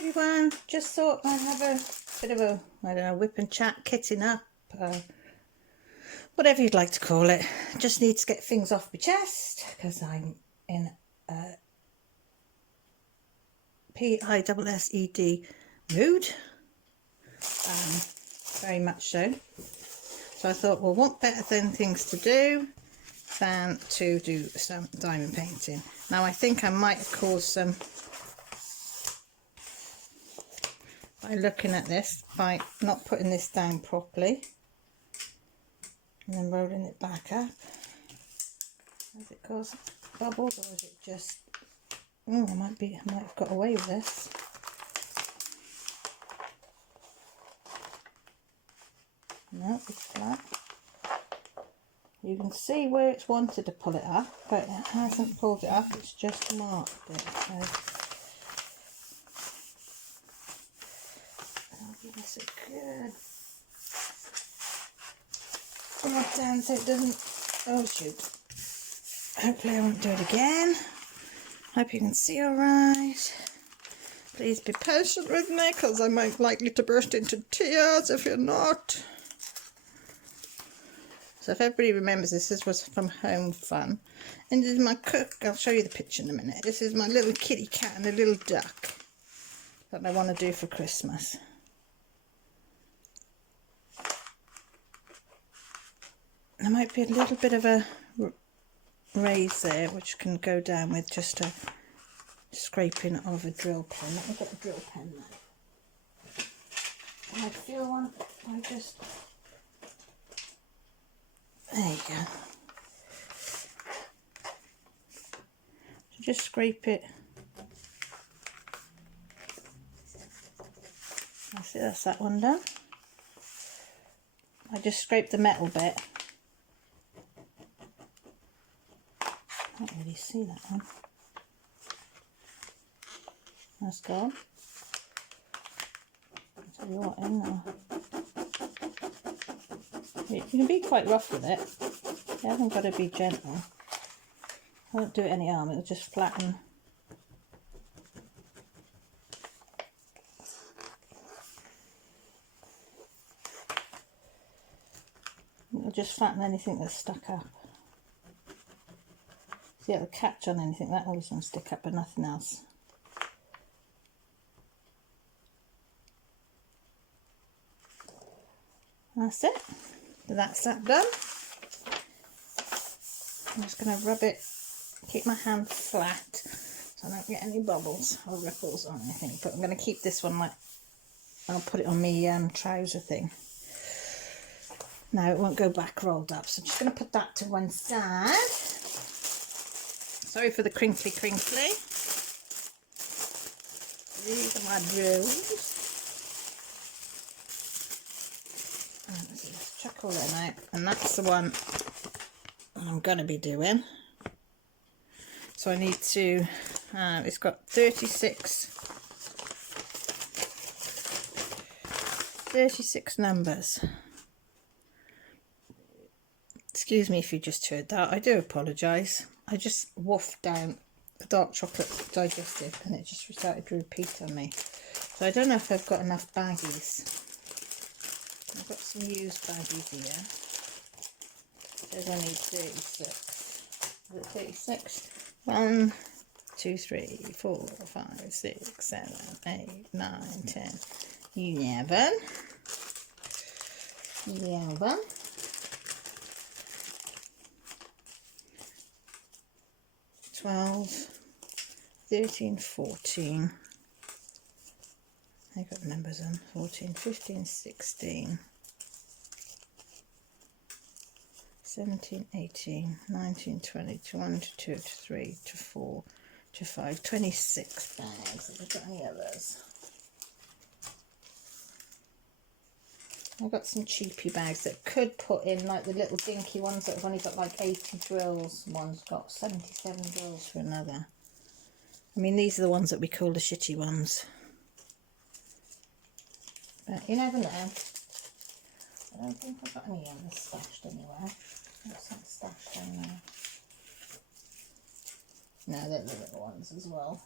everyone, just thought I'd have a bit of a, I don't know, whip and chat, kitting up, whatever you'd like to call it. Just need to get things off my chest because I'm in a PISSED mood, very much so. So I thought, well, what better than things to do than to do some diamond painting. Now I think I might have caused some, by looking at this, by not putting this down properly and then rolling it back up. Has it caused bubbles, or is it just, oh, I might have got away with this. No, it's flat. You can see where it's wanted to pull it up, but it hasn't pulled it up, it's just marked it. So I'll give this a good rub down so it doesn't, oh shoot. Hopefully I won't do it again. Hope you can see alright. Please be patient with me because I'm likely to burst into tears if you're not. So if everybody remembers this was from Homfun. And this is my cook. I'll show you the picture in a minute. This is my little kitty cat and a little duck that I want to do for Christmas. There might be a little bit of a raise there which can go down with just a scraping of a drill pen. Let me get a drill pen now. I feel one. I just... There you go. So just scrape it. That's it, that's that one done. I just scraped the metal bit. Can't really see that one. That's gone. I'll tell you what, in there. You can be quite rough with it. You haven't got to be gentle. I won't do it any harm, it'll just flatten. It'll just flatten anything that's stuck up. See, it'll catch on anything, that always going to stick up, but nothing else. That's it. That's that done. I'm just going to rub it, keep my hand flat so I don't get any bubbles or ripples or anything. But I'm going to keep this one like, I'll put it on my trouser thing. Now it won't go back rolled up, so I'm just going to put that to one side. Sorry for the crinkly. These are my drills. Let's chuck all that out, and that's the one I'm going to be doing. So I need to, it's got 36 numbers. Excuse me if you just heard that, I do apologise. I just woofed down a dark chocolate digestive and it just started to repeat on me. So I don't know if I've got enough baggies. I've got some used baggies here. There's only 36. Is it 36? 1, 2, 3, 4, 5, 6, 7, 8, 9, 10, 11. 12, 13, 14. I got the numbers on 14, 15, 16, 17, 18, 19, 20, 21, 22, 23, 24, 25, 26 bags. Have I got any others? I've got some cheapy bags that could put in like the little dinky ones that have only got like 80 drills. One's got 77 drills for another. I mean, these are the ones that we call the shitty ones. But you never know. I don't think I've got any others stashed anywhere. What's that stashed down there? No, they're the little ones as well.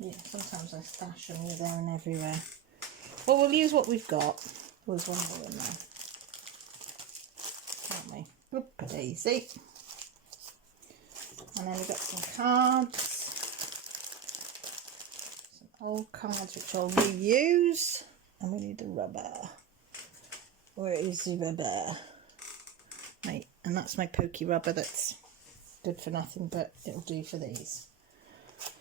Yeah, sometimes I stash them here, there and everywhere. Well, we'll use what we've got. There's one more in there, can't we? Oop-a-daisy. And then we've got some cards. Some old cards which I'll reuse. And we need the rubber. Where is the rubber? Right, and that's my pokey rubber that's good for nothing, but it'll do for these.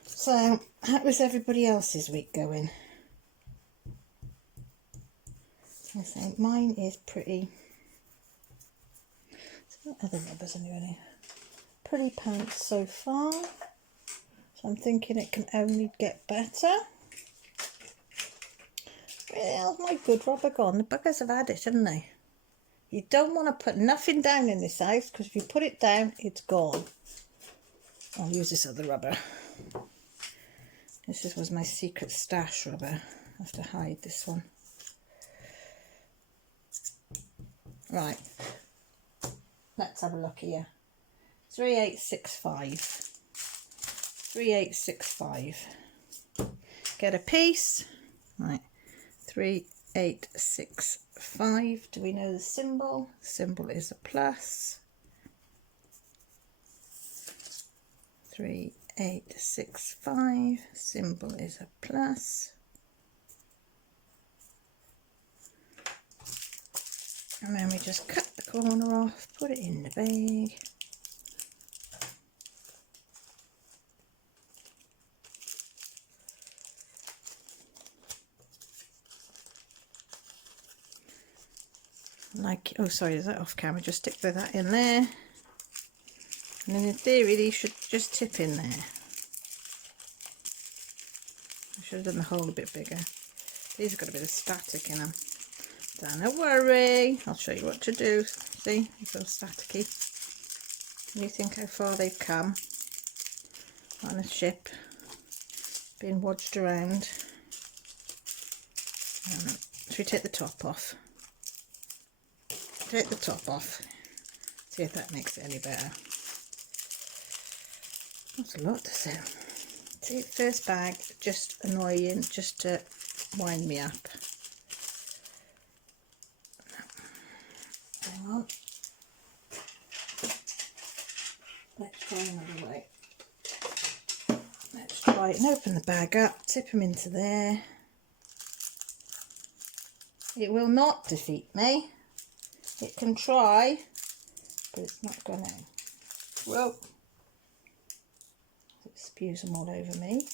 So, how was everybody else's week going? I think mine is pretty. There's no other rubbers anyway. Pretty pants so far. So I'm thinking it can only get better. Where else my good rubber gone? The buggers have had it, haven't they? You don't want to put nothing down in this house, because if you put it down, it's gone. I'll use this other rubber. This was my secret stash rubber. I have to hide this one. Right. Let's have a look here. 3865. 3865. Get a piece. Right. 3865. Do we know the symbol? The symbol is a plus. 3865. Symbol is a plus. And then we just cut the corner off, put it in the bag. Like, oh sorry, is that off camera? Just stick that in there. And then in theory these should just tip in there. I should have done the hole a bit bigger. These have got a bit of static in them. Don't worry, I'll show you what to do. See, it's all staticky. Can you think how far they've come on a ship, being watched around? Should we take the top off? Take the top off. See if that makes it any better. That's a lot to say. See, first bag, just annoying, just to wind me up. Hang on. Let's try another way. Let's try it and open the bag up, tip them into there. It will not defeat me. It can try, but it's not going to. Whoa. It spews them all over me.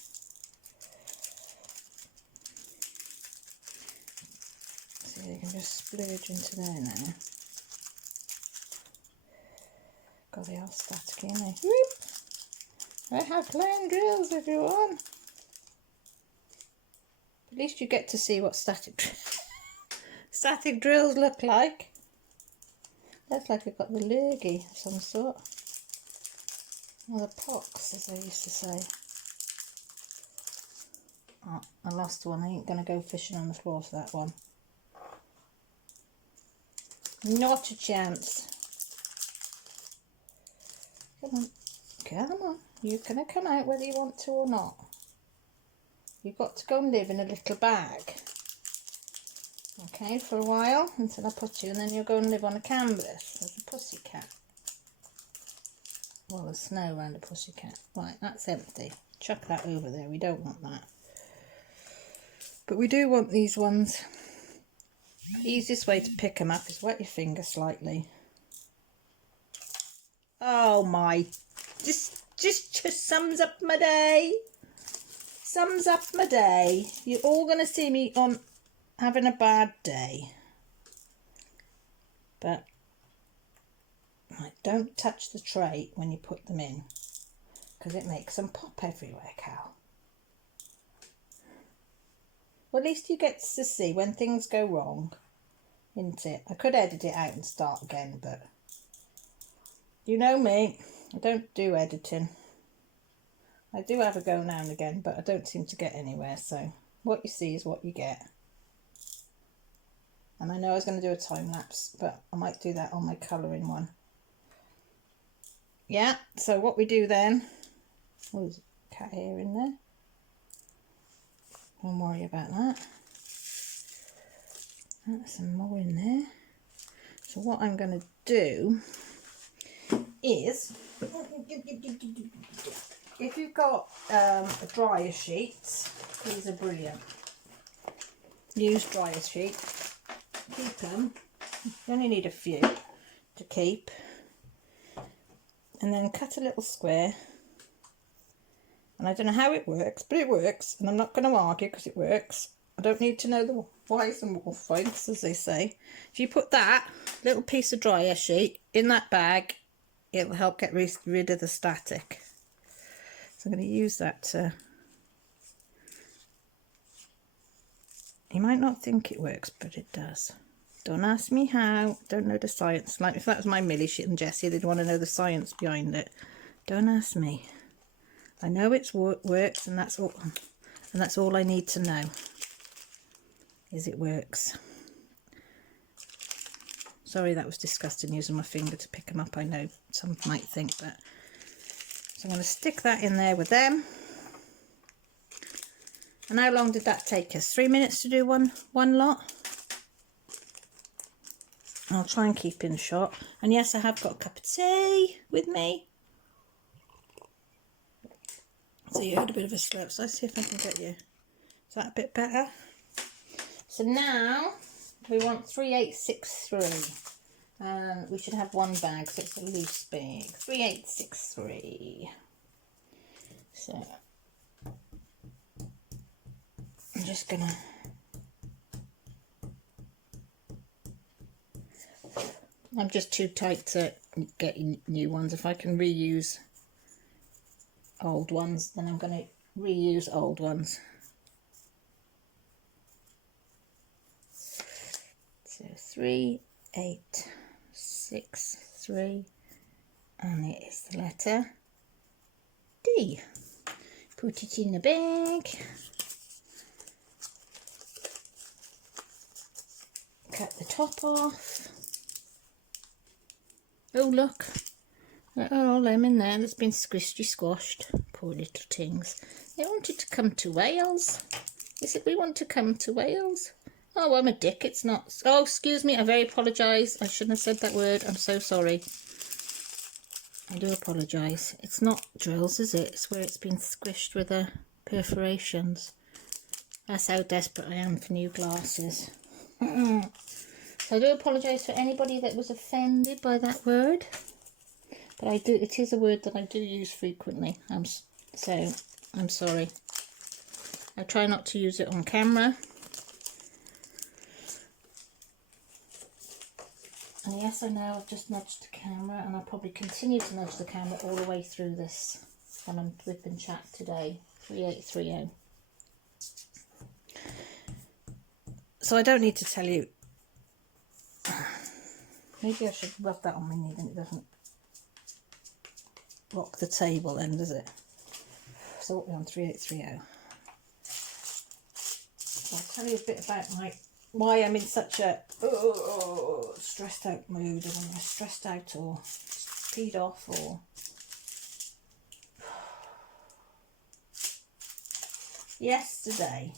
See, you can just splurge into there now. God, they are static, aren't they? Whoop! I have clean drills, everyone. At least you get to see what static static drills look like. Looks like I've got the lurgy of some sort. Or the pox, as they used to say. Oh, I lost one. I ain't going to go fishing on the floor for that one. Not a chance. Come on. Come on. You're going to come out whether you want to or not. You've got to go and live in a little bag. Okay, for a while, until I put you, and then you'll go and live on a canvas as a pussycat. Well, there's snow around a pussycat. Right, that's empty. Chuck that over there. We don't want that. But we do want these ones. The easiest way to pick them up is wet your finger slightly. Oh my, just sums up my day. Sums up my day. You're all going to see me on having a bad day. But right, don't touch the tray when you put them in, because it makes them pop everywhere, Cal. Well, at least you get to see when things go wrong, isn't it? I could edit it out and start again, but you know me, I don't do editing. I do have a go now and again, but I don't seem to get anywhere, so what you see is what you get. And I know I was going to do a time lapse, but I might do that on my colouring one. Yeah, so what we do then, oh, there's a cat hair in there. Don't worry about that. That's some more in there. So what I'm going to do is, if you've got dryer sheets, these are brilliant. Use dryer sheet. Keep them. You only need a few to keep. And then cut a little square. And I don't know how it works, but it works. And I'm not going to argue because it works. I don't need to know the whys and wherefores, as they say. If you put that little piece of dryer sheet in that bag, it'll help get rid of the static. So I'm going to use that to... You might not think it works, but it does. Don't ask me how. Don't know the science. Like if that was my Millie and Jessie, they'd want to know the science behind it. Don't ask me. I know it works, and that's all. And that's all I need to know. Is it works. Sorry, that was disgusting using my finger to pick them up. I know some might think that. So I'm going to stick that in there with them. And how long did that take us? 3 minutes to do one lot? I'll try and keep in shot. And yes, I have got a cup of tea with me. So you had a bit of a slurp, so let's see if I can get you. Is that a bit better? So now we want 3863. We should have one bag, so it's a loose bag. 3863. So I'm just gonna I'm just too tight to get new ones. If I can reuse old ones, then I'm going to reuse old ones. So 3863, and it is the letter D. Put it in the bag. Cut the top off. Oh look, all them in there that's been squashed. Poor little things. They wanted to come to Wales. Is it we want to come to Wales? Oh, I'm a dick, it's not. Oh, excuse me, I very apologise. I shouldn't have said that word. I'm so sorry. I do apologise. It's not drills, is it? It's where it's been squished with the perforations. That's how desperate I am for new glasses. So I do apologise for anybody that was offended by that word. But I do. It is a word that I do use frequently. So I'm sorry. I try not to use it on camera. And yes, I know I've just nudged the camera, and I'll probably continue to nudge the camera all the way through this we've been chat today. 3830. So I don't need to tell you. Maybe I should rub that on my knee, then it doesn't rock the table then, does it? So what are we on? 3830. So I'll tell you a bit about why I'm in such a stressed out mood, or when I'm stressed out or peed off or yesterday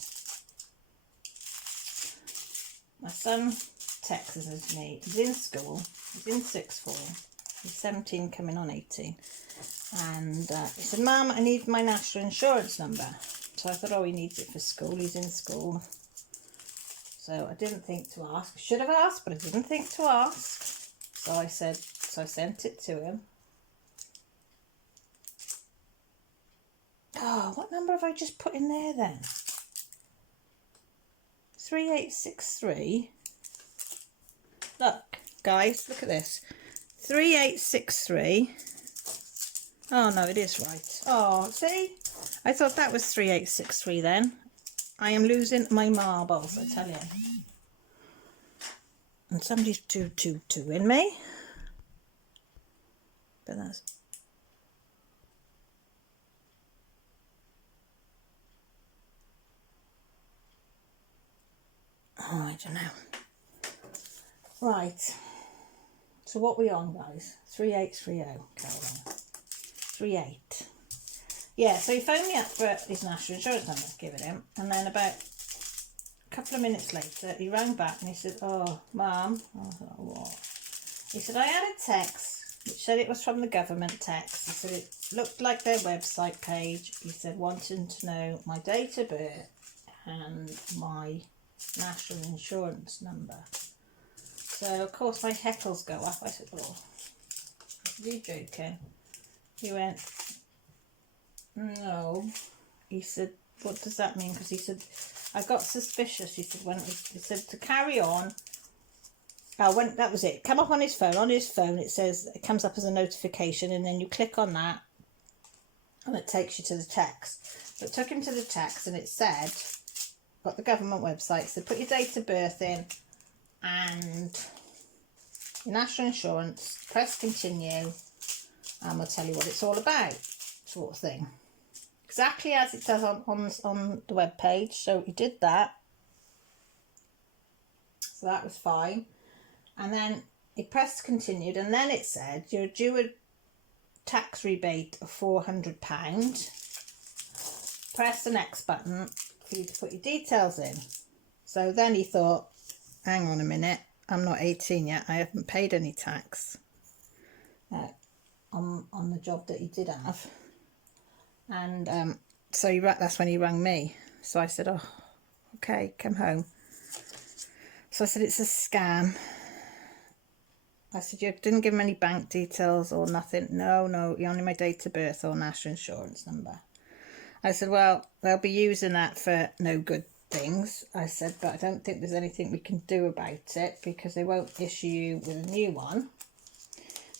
my son texts me. He's in school, he's in sixth form, he's 17 coming on 18, and he said, Mum, I need my national insurance number. So I thought, oh, he needs it for school, he's in school. So I didn't think to ask. I should have asked, but I didn't think to ask. So I sent it to him. Oh, what number have I just put in there then? 3863. Look, guys, look at this. 3863. Oh, no, it is right. Oh, see? I thought that was 3863 then. I am losing my marbles, I tell you. And somebody's 222 in me. But that's... Oh, I don't know. Right. So what we on, guys? 3830, Caroline. 38. Yeah, so he phoned me up for his national insurance number to give it him, and then about a couple of minutes later he rang back and he said, "Oh, Mum," I was like, "What?" He said, "I had a text which said it was from the government text." He said it looked like their website page. He said, wanting to know my date of birth and my national insurance number. So of course my heckles go up. I said, "Oh, are you joking?" He went, "No." He said, "What does that mean?" Because he said, I got suspicious. He said, he said to carry on. When that was it. Come up on his phone. On his phone, it says, it comes up as a notification, and then you click on that, and it takes you to the text. So it took him to the text, and it said, got the government website, so put your date of birth in, and your national insurance, press continue, and we'll tell you what it's all about, sort of thing. Exactly as it does on the web page. So he did that. So that was fine. And then he pressed continued, and then it said you're due a tax rebate of £400. Press the next button for you to put your details in. So then he thought, hang on a minute, I'm not 18 yet, I haven't paid any tax on the job that he did have. And so that's when he rang me. So I said, "Oh, okay, come home." So I said, "It's a scam." I said, "You didn't give him any bank details or nothing?" No, only my date of birth or national insurance number. I said, "Well, they'll be using that for no good things." I said, "But I don't think there's anything we can do about it because they won't issue you with a new one."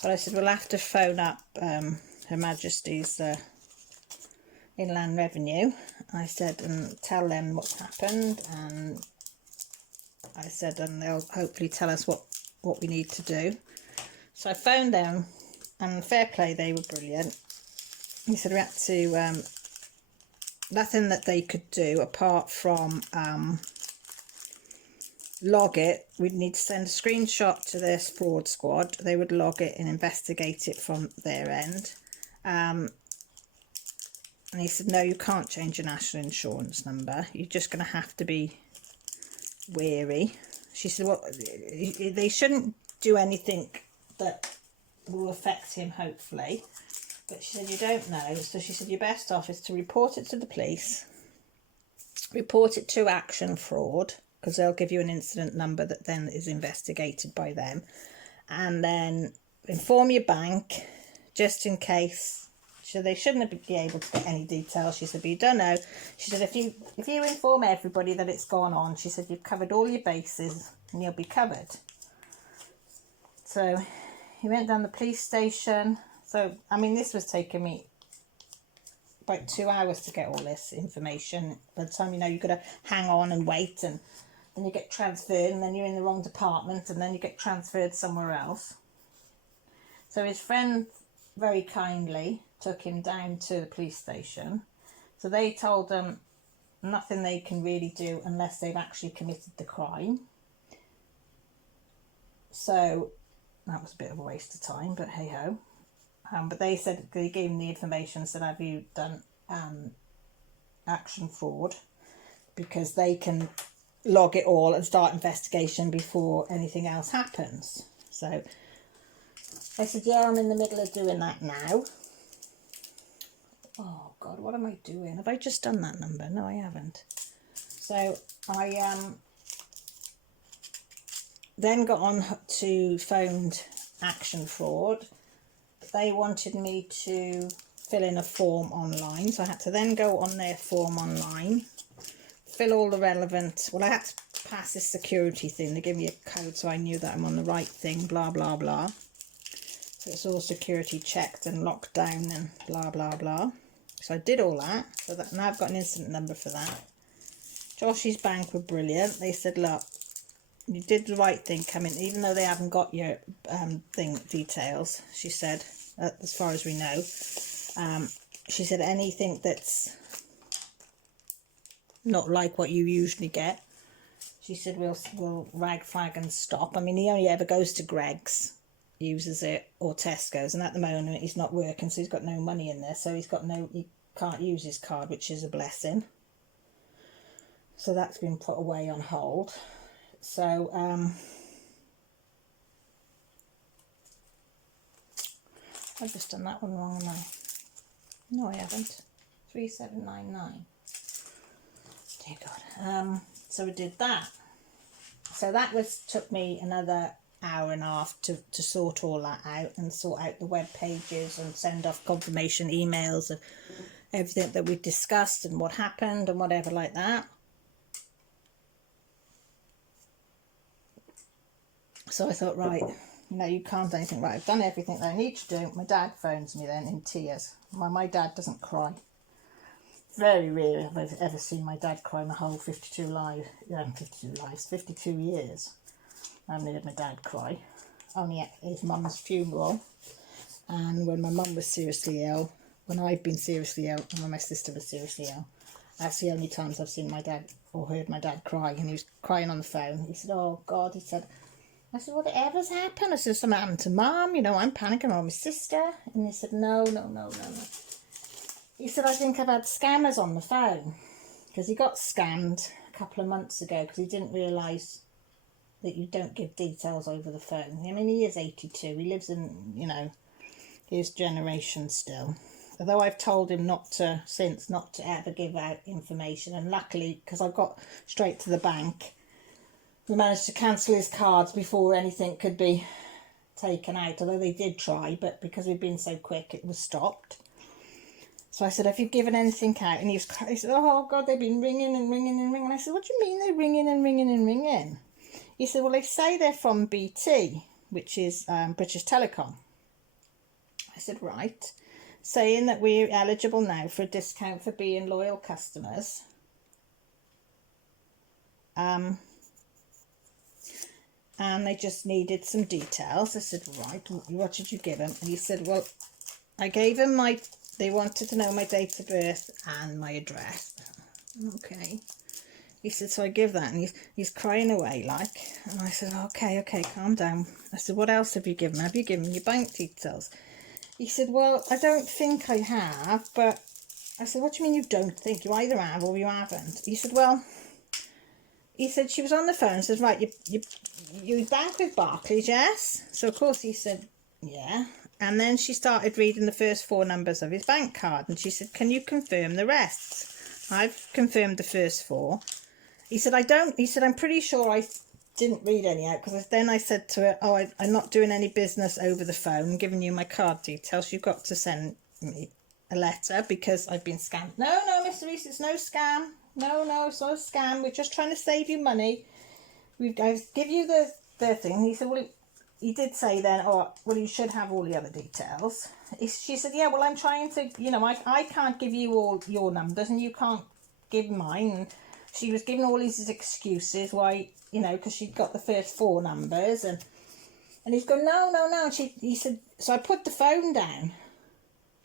But I said, "We'll have to phone up Her Majesty's Inland Revenue," I said, "and tell them what's happened." And I said, "And they'll hopefully tell us what we need to do." So I phoned them, and fair play, they were brilliant. He said we had to, nothing that they could do apart from log it. We'd need to send a screenshot to this fraud squad. They would log it and investigate it from their end. And he said, "No, you can't change your national insurance number. You're just going to have to be wary." She said, "Well, they shouldn't do anything that will affect him, hopefully." But she said, "You don't know." So she said, "Your best off is to report it to the police, report it to Action Fraud, because they'll give you an incident number that then is investigated by them, and then inform your bank just in case." So they shouldn't be able to get any details. She said, "But you don't know." She said, if you inform everybody that it's gone on," she said, "you've covered all your bases and you'll be covered." So he went down the police station. So, I mean, this was taking me about 2 hours to get all this information. By the time, you've got to hang on and wait, and then you get transferred, and then you're in the wrong department, and then you get transferred somewhere else. So his friend very kindly took him down to the police station. So they told him nothing they can really do unless they've actually committed the crime. So that was a bit of a waste of time, but hey ho. But they said, they gave him the information, said, "Have you done Action Fraud?" Because they can log it all and start investigation before anything else happens. So I said, "Yeah, I'm in the middle of doing that now." Oh God, what am I doing? Have I just done that number? No, I haven't. So I then got on to phoned Action Fraud. They wanted me to fill in a form online, so I had to then go on their form online, fill all the relevant, well, I had to pass this security thing. They gave me a code so I knew that I'm on the right thing, blah blah blah. So it's all security checked and locked down and blah blah blah. So I did all that, so that now I've got an incident number for that. Josh's bank were brilliant. They said, "Look, you did the right thing coming, even though they haven't got your details." She said, as far as we know, she said, "Anything that's not like what you usually get," she said, we'll rag flag and stop." I mean, he only ever goes to Greg's, uses it, or Tesco's, and at the moment he's not working, so he's got no money in there, so he's got no, can't use his card, which is a blessing. So that's been put away on hold. So I've just done that one wrong now. No, I haven't. 3799. Dear God. So we did that. So that took me another hour and a half to sort all that out and sort out the web pages and send off confirmation emails of everything that we discussed and what happened and whatever like that. So I thought, right, you can't do anything. Right, I've done everything that I need to do. My dad phones me then in tears. My dad doesn't cry. Very rare have I ever seen my dad cry my whole 52 years. I haven't heard my dad cry. Only at his mum's funeral, and when my mum was seriously ill, when I've been seriously ill, and when my sister was seriously ill. That's the only times I've seen my dad or heard my dad cry, and he was crying on the phone. He said, "Oh God," he said. I said, "Whatever's happened?" I said, "Something happened to Mum, I'm panicking, or my sister." And he said, No. He said, "I think I've had scammers on the phone," because he got scammed a couple of months ago because he didn't realise that you don't give details over the phone. I mean, he is 82. He lives in, his generation still. Although I've told him not to ever give out information. And luckily, because I got straight to the bank, we managed to cancel his cards before anything could be taken out. Although they did try, but because we'd been so quick, it was stopped. So I said, "Have you given anything out?" And he said, "Oh God, they've been ringing and ringing and ringing." I said, "What do you mean they're ringing and ringing and ringing?" He said, "Well, they say they're from BT, which is British Telecom." I said, "Right." Saying that we're eligible now for a discount for being loyal customers. And they just needed some details. I said, "Right, what did you give him?" And he said, "Well, I gave him they wanted to know my date of birth and my address." Okay. He said, "So I give that," and he's crying away like. And I said, okay, calm down. I said, "What else have you given? Have you given your bank details?" He said, "Well, I don't think I have," but I said, "What do you mean you don't think? You either have or you haven't." He said, she was on the phone and said, "Right, you bank with Barclays, yes?" So of course he said, "Yeah." And then she started reading the first 4 numbers of his bank card, and she said, "Can you confirm the rest?" I've confirmed the first 4. He said, "I'm pretty sure I didn't read any out," because then I said to her, "Oh, I'm not doing any business over the phone, giving you my card details. You've got to send me a letter because I've been scammed." No, Mr. Reese, it's no scam. No, it's not a scam. We're just trying to save you money. I give you the thing." He said, "Well," he did say then, "Oh, well, you should have all the other details." She said, "Yeah, well, I'm trying to, I can't give you all your numbers and you can't give mine." And she was giving all these excuses why, because she'd got the first 4 numbers. And he's going, no. He said, so I put the phone down.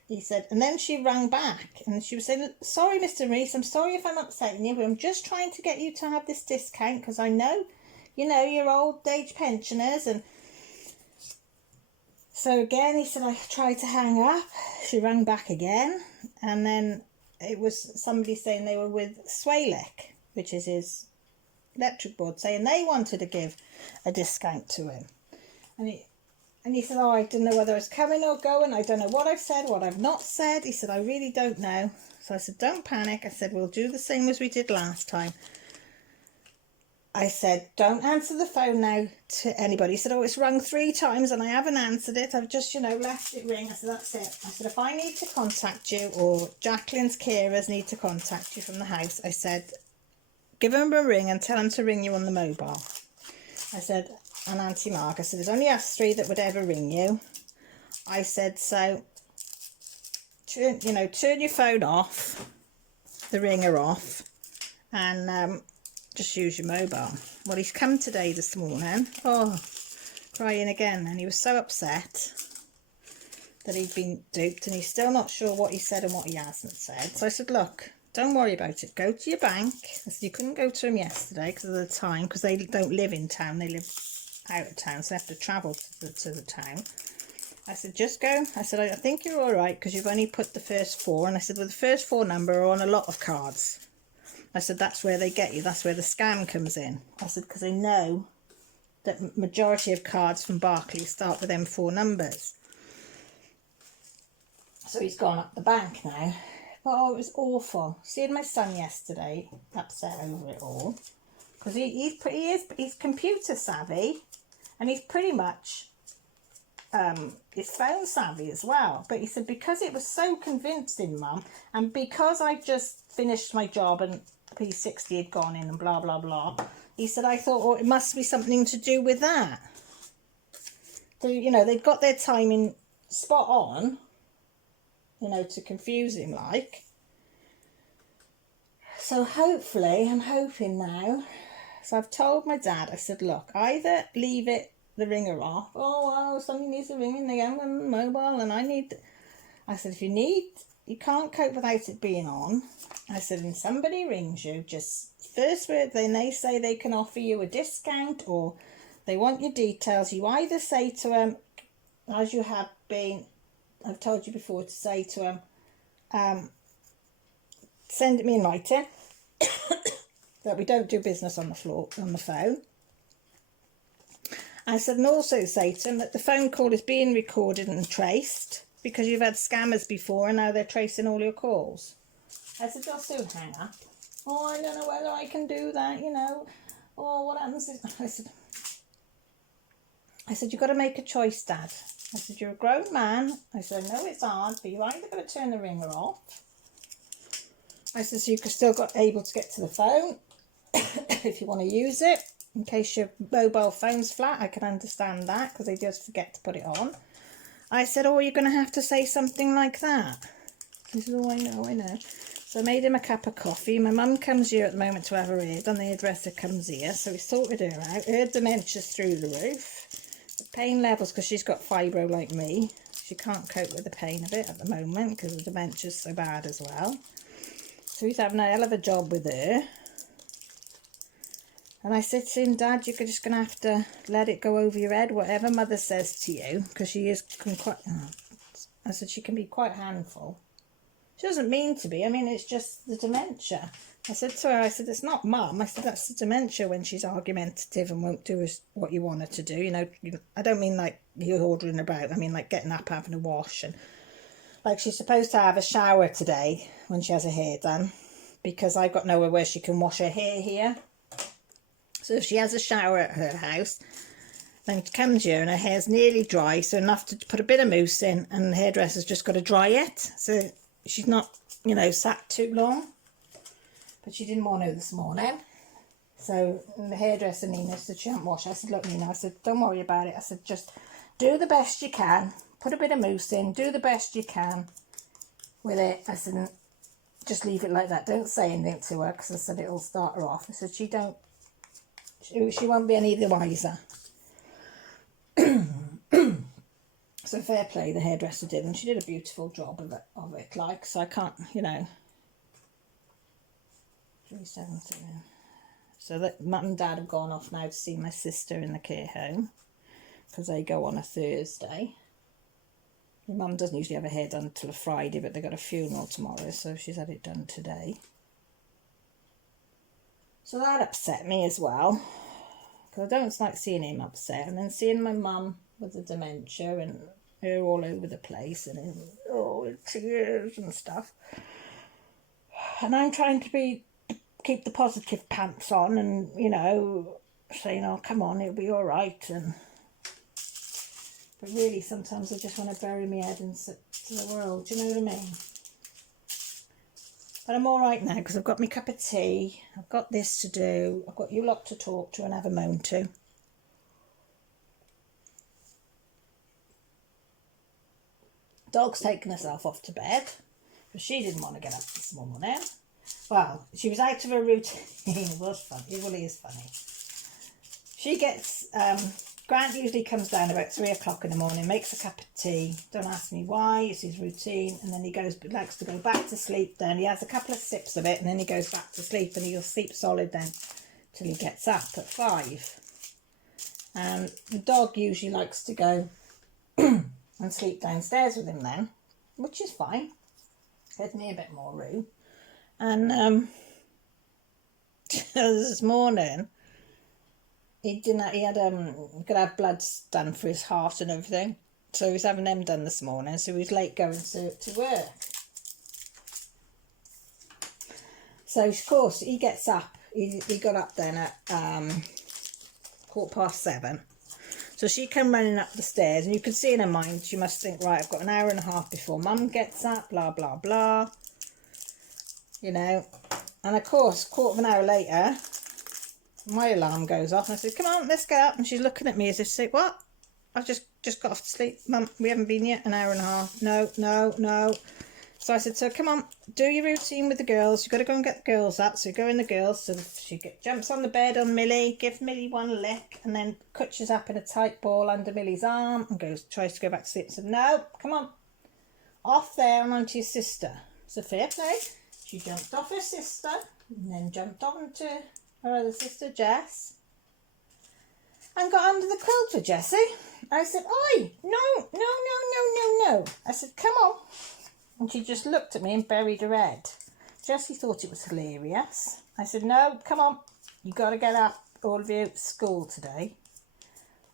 He said, and then she rang back and she was saying, "Sorry, Mr. Reese, I'm sorry if I'm upsetting you, but I'm just trying to get you to have this discount because I know, you're old age pensioners." And so again, he said, I tried to hang up. She rang back again. And then it was somebody saying they were with Swaylick, which is his electric board, saying they wanted to give a discount to him. And he said, "Oh, I didn't know whether I was coming or going. I don't know what I've said, what I've not said." He said, "I really don't know." So I said, "Don't panic." I said, "We'll do the same as we did last time." I said, "Don't answer the phone now to anybody." He said, "Oh, it's rung 3 times and I haven't answered it. I've just, left it ring." I said, "That's it." I said, "If I need to contact you or Jacqueline's carers need to contact you from the house," I said, "give them a ring and tell them to ring you on the mobile." I said, "And Auntie Mark," I said, "there's only us 3 that would ever ring you." I said, "So, turn your phone off, the ringer off, and just use your mobile." Well, he's come today this morning, crying again, and he was so upset that he'd been duped, and he's still not sure what he said and what he hasn't said. So I said, "Look, don't worry about it. Go to your bank." I said, "You couldn't go to him yesterday because of the time, because they don't live in town. They live out of town, so they have to travel to the town." I said, just go. I said, I think you're all right because you've only put the first 4. And I said, well, the first 4 number are on a lot of cards. I said, that's where they get you. That's where the scam comes in. I said, because they know that majority of cards from Barclays start with them 4 numbers. So he's gone up the bank now. But oh, it was awful. Seeing my son yesterday, upset over it all. Because he's computer savvy. And he's pretty much his phone savvy as well. But he said, because it was so convincing, Mum, and because I just finished my job and P60 had gone in and blah, blah, blah, he said, I thought, oh, it must be something to do with that. So, you know, they've got their timing spot on, you know, to confuse him like. So hopefully, I'm hoping now. So I've told my dad, I said, look, either leave the ringer off. Oh, well, somebody needs to ring in again on mobile and I said, if you can't cope without it being on. I said, when somebody rings you, just first word, then they say they can offer you a discount or they want your details. You either say to them, as you have been, I've told you before, to say to them, send it me in writing that we don't do business on the phone. I said, and also say to them that the phone call is being recorded and traced because you've had scammers before and now they're tracing all your calls. I said, you'll soon hang up. Oh, I don't know whether I can do that, you know. Oh, what happens is... I said, you've got to make a choice, Dad. I said, you're a grown man. I said, I know it's hard, but you're either going to turn the ringer off. I said, so you're still able to get to the phone if you want to use it. In case your mobile phone's flat, I can understand that because they just forget to put it on. I said, oh, you're going to have to say something like that. He said, oh, I know. So I made him a cup of coffee. My mum comes here at the moment to have her ear done. The hairdresser comes here. So we sorted her out. Her dementia's through the roof. The pain levels, because she's got fibro like me. She can't cope with the pain of it at the moment because the dementia's so bad as well. So he's having a hell of a job with her. And I said to him, Dad, you're just going to have to let it go over your head, whatever Mother says to you, because she is quite... I said, she can be quite handful. She doesn't mean to be. I mean, it's just the dementia. I said to her, I said, it's not Mum. I said, that's the dementia when she's argumentative and won't do what you want her to do. You know, I don't mean like you're ordering about. I mean like getting up, having a wash. And like she's supposed to have a shower today when she has her hair done because I've got nowhere where she can wash her hair here. So if she has a shower at her house, then she comes here and her hair's nearly dry, so enough to put a bit of mousse in, and the hairdresser's just got to dry it. So she's not, you know, sat too long. But she didn't want to this morning. So the hairdresser, Nina, said she hadn't washed. I said, look, Nina, I said, don't worry about it. I said, just do the best you can. Put a bit of mousse in. Do the best you can with it. I said, just leave it like that. Don't say anything to her because I said it'll start her off. I said, she won't be any the wiser. So fair play, the hairdresser did, and she did a beautiful job of it. Like, so I can't, you know. 3:17. So that Mum and Dad have gone off now to see my sister in the care home because they go on a Thursday. My mum doesn't usually have her hair done until a Friday, but they got a funeral tomorrow, so she's had it done today. So that upset me as well, because I don't like seeing him upset, and then seeing my mum with the dementia and her all over the place and in tears and stuff. And I'm trying to keep the positive pants on and, you know, saying, oh, come on, it'll be all right. But really, sometimes I just want to bury my head into the world, do you know what I mean? But I'm all right now because I've got my cup of tea, I've got this to do, I've got you lot to talk to and have a moan to. Dog's taken herself off to bed because she didn't want to get up this morning. Well, she was out of her routine. It was fun. It really is funny. She gets... Grant usually comes down about 3 o'clock in the morning, makes a cup of tea. Don't ask me why, it's his routine. And then he likes to go back to sleep then. He has a couple of sips of it and then he goes back to sleep, and he'll sleep solid then till he gets up at 5. And the dog usually likes to go and sleep downstairs with him then, which is fine. Gives me a bit more room. And this morning, he had could have bloods done for his heart and everything. So he was having them done this morning, so he was late going to work. So of course he gets up. He got up then at 7:15. So she came running up the stairs, and you could see in her mind, she must think, right, I've got an hour and a half before Mum gets up, blah, blah, blah. You know. And of course, quarter of an hour later, my alarm goes off, and I said, come on, let's get up. And she's looking at me as if to say, what? I've just got off to sleep. Mum, we haven't been yet, an hour and a half. No, no, no. So I said, so come on, do your routine with the girls. You've got to go and get the girls up. So you go in the girls. So she jumps on the bed on Millie, gives Millie one lick, and then cutches up in a tight ball under Millie's arm and tries to go back to sleep. I said, no, come on, off there and onto your sister. So fair play. She jumped off her sister and then jumped onto her other sister, Jess, and got under the quilt with Jessie. I said, oi, no, no, no, no, no, no. I said, come on. And she just looked at me and buried her head. Jessie thought it was hilarious. I said, no, come on. You got to get up, all of you, at school today.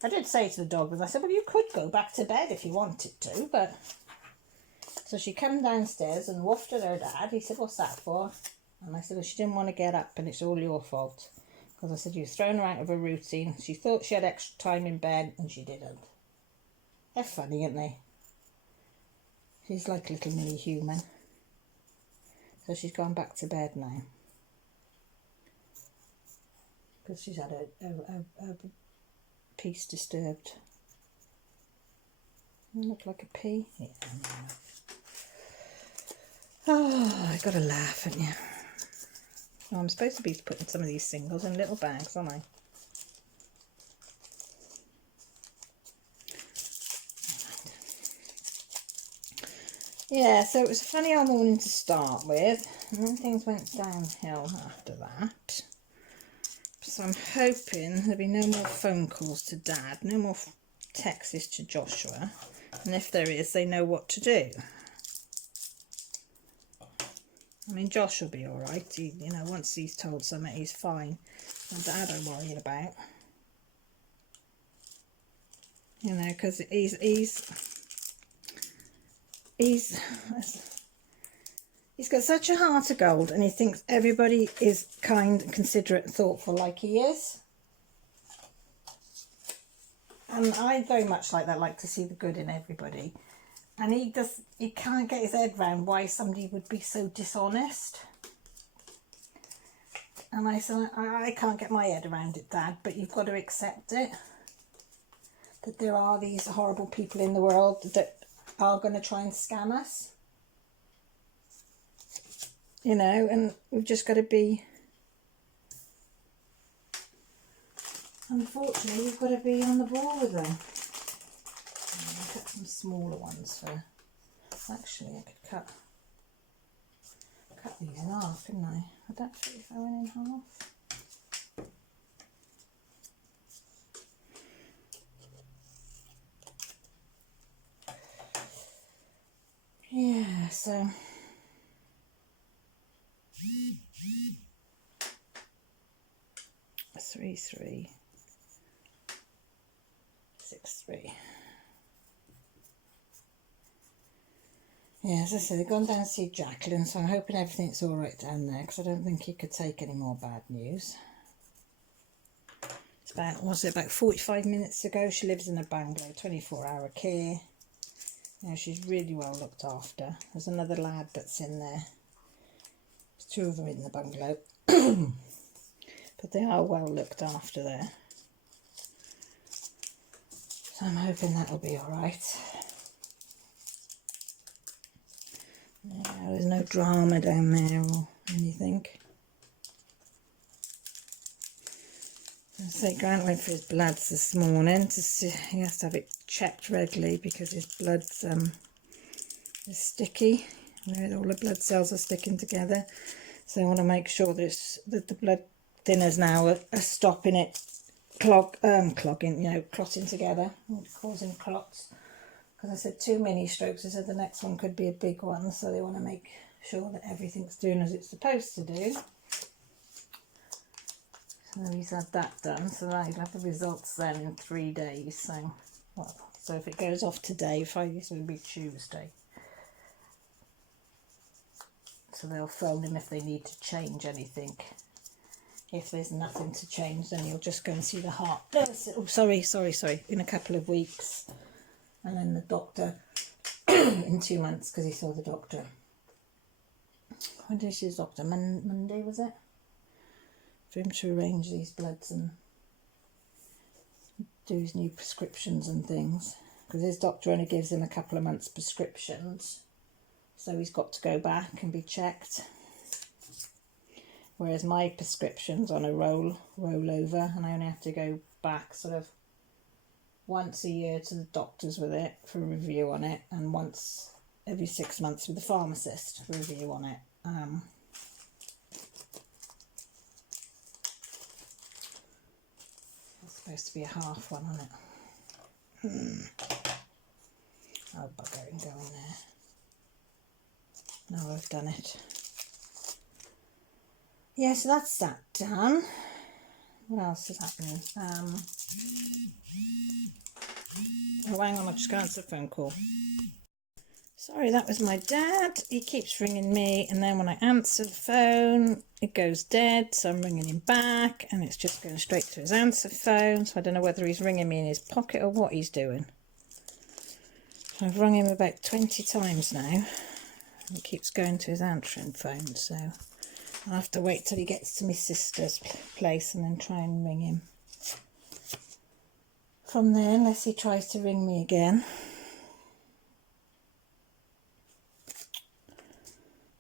I did say to the dog, and I said, well, you could go back to bed if you wanted to, but... So she came downstairs and woofed at her dad. He said, what's that for? And I said, well, she didn't want to get up, and it's all your fault. Because I said, you've thrown her out of her routine. She thought she had extra time in bed, and she didn't. They're funny, aren't they? She's like little mini human. So she's gone back to bed now. Because she's had a piece disturbed. You look like a pea. Yeah, oh, I got to laugh, haven't you? Oh, I'm supposed to be putting some of these singles in little bags, aren't I? Yeah, so it was a funny old morning to start with, and then things went downhill after that. So I'm hoping there'll be no more phone calls to Dad, no more texts to Joshua, and if there is, they know what to do. I mean, Josh will be all right. You know, once he's told something, he's fine. And Dad I'm worried about. You know, because he's got such a heart of gold, and he thinks everybody is kind, considerate and thoughtful like he is. And I very much like that, like to see the good in everybody. And he can't get his head around why somebody would be so dishonest. And I said, I can't get my head around it, Dad, but you've got to accept it. That there are these horrible people in the world that are going to try and scam us. You know, and we've just got to be... Unfortunately, we've got to be on the ball with them. I'll cut some smaller ones for... Actually, I could cut these in half, couldn't I? Would that fit if I went in half? Yeah, so... 3, 3, 6, 3. Yeah, as I said, they've gone down to see Jacqueline, so I'm hoping everything's all right down there, because I don't think he could take any more bad news. It's about, was it about 45 minutes ago? She lives in a bungalow, 24-hour care. You know, she's really well looked after. There's another lad that's in there. There's 2 of them in the bungalow. But they are well looked after there. So I'm hoping that'll be all right. Yeah, there's no drama down there or anything. So Grant went for his bloods this morning to see, he has to have it checked regularly because his blood's is sticky, where all the blood cells are sticking together. So I want to make sure that the blood thinners now are stopping it clogging, you know, clotting together, causing clots. because I said 2 mini strokes. I said the next one could be a big one, so they want to make sure that everything's doing as it's supposed to do. So he's had that done, so that he'll have the results then in 3 days. So, well, so if it goes off today, Friday's will be Tuesday. So they'll phone him if they need to change anything. If there's nothing to change, then you'll just go and see the heart nurse. Oh, sorry, in a couple of weeks. And then the doctor in 2 months, because he saw the doctor. When did he see his doctor? Monday, was it? For him to arrange these bloods and do his new prescriptions and things. Because his doctor only gives him a couple of months prescriptions. So he's got to go back and be checked. Whereas my prescription's on a rollover, and I only have to go back sort of once a year to the doctors with it for a review on it, and once every 6 months with the pharmacist for a review on it. It's supposed to be a half one on it. Oh, bugger, and go in there. Now I've done it. Yeah, so that's that done. What else is happening? Oh, hang on, I've just got to answer the phone call. Sorry, that was my dad. He keeps ringing me, and then when I answer the phone, it goes dead, so I'm ringing him back, and it's just going straight to his answer phone, so I don't know whether he's ringing me in his pocket or what he's doing. So I've rung him about 20 times now, and he keeps going to his answering phone, so I'll have to wait till he gets to my sister's place and then try and ring him from there, unless he tries to ring me again.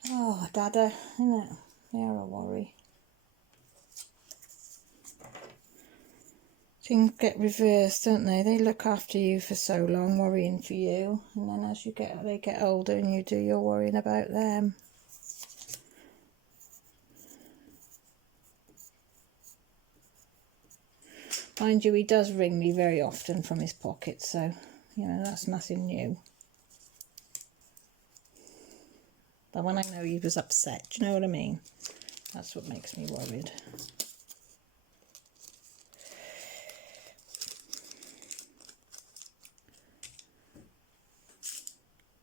Oh, Dada, isn't it? They are a worry. Things get reversed, don't they? They look after you for so long, worrying for you, and then as they get older and you do, you're worrying about them. Mind you, he does ring me very often from his pocket, so, you know, that's nothing new. But when I know he was upset, do you know what I mean? That's what makes me worried.